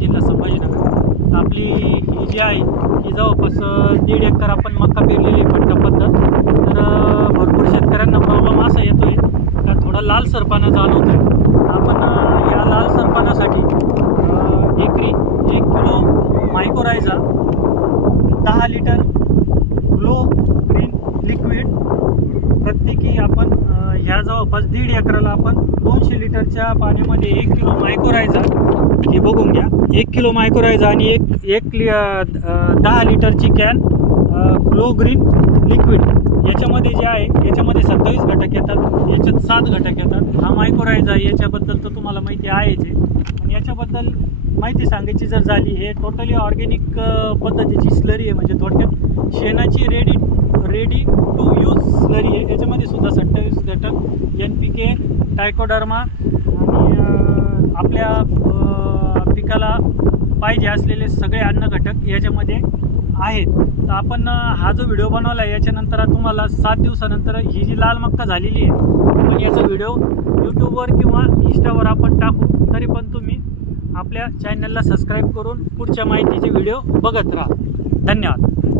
जिल्हा संभाजीनगर. तर आपली ही जी आहे ही जवळपास 1.5 एकर आपण मका पेरलेली आहे पट्टा पद्धत. तर भरपूर शेतकऱ्यांना प्रॉब्लेम असा येतो आहे का थोडा लालसरपणा जाणवतो आहे. आपण या लालसरपणासाठी एकरी 1 kilo mycorrhiza, 10 litre glow green liquid प्रत्येकी आपण ह्या जवळपास 1.5 एकराला आपण 200 लिटरच्या पाण्यामध्ये 1 किलो मायकोरायझा, हे बघून घ्या, 1 किलो मायकोरायझा आणि 10 लिटरची कॅन ग्लो ग्रीन लिक्विड, याच्यामध्ये जे आहे याच्यामध्ये 27 घटक येतात, याच्यात 7 घटक येतात. हा मायकोरायझा याच्याबद्दल तर तुम्हाला माहिती आहेच आहे, पण याच्याबद्दल माहिती सांगायची जर झाली, हे टोटली ऑर्गॅनिक पद्धतीची स्लरी आहे. म्हणजे थोडक्यात शेणाची रेडी टू यूज स्लरी आहे. याच्यामध्ये सुद्धा 27 घटक, NPK, टायकोडर्मा आणि आपल्या पिकाला पाहिजे असलेले सगळे अन्न घटक याच्यामध्ये आहेत. तर आपण हा जो व्हिडिओ बनवला आहे याच्यानंतर तुम्हाला 7 दिवसानंतर ही जी लाल मक्का झालेली आहे, पण याचा व्हिडिओ यूट्यूबवर किंवा इंस्टावर आपण टाकू. तरी पण तुम्ही आपल्या चॅनलला सबस्क्राईब करून पुढच्या माहितीचे व्हिडिओ बघत राहा. धन्यवाद.